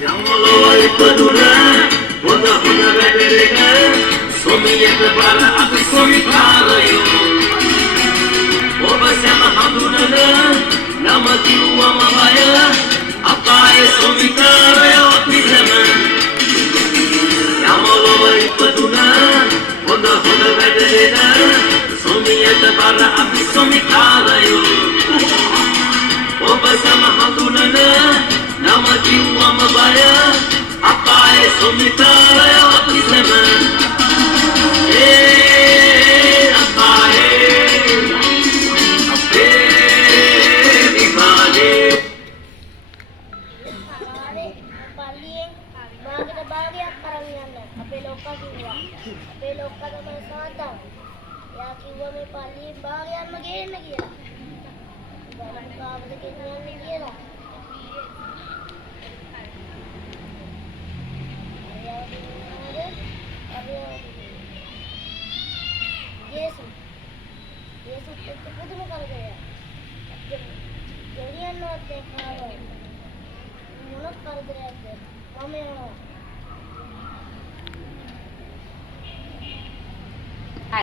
යමලොවයි පදුර හොඳ හොඳ වැඩලෙන සොමියට බල අපි සොමිකාරයෝ ඔබ සැම හඳුනන නම කිව්වම බය අපායේ සොමිකාරයෝ අපි සැම යමලොවයි පදුර හොඳ හොඳ වැඩලෙන සොමියට බල අපි සොමිකාරයෝ ඔබ සැම හඳුනන නම කිව්වම බය අපායේ සොමිකාරයෝ අපි සැම අපායේ අපේ විමානේ පල්ලියෙන් මාකට භාගයක් අරන් යන්න අපේ ලොක්කා කිව්වා. අපේ ලොක්කා තමයි සාතන්. එයා කිව්වා මේ පල්ලියෙන් භාගයක්ම ගේන්න කියලා. බලමු කාවද ගෙනියන්නේ කියලා. Yesus itu putus karya. Jadi anak teka, mulut karya itu, mama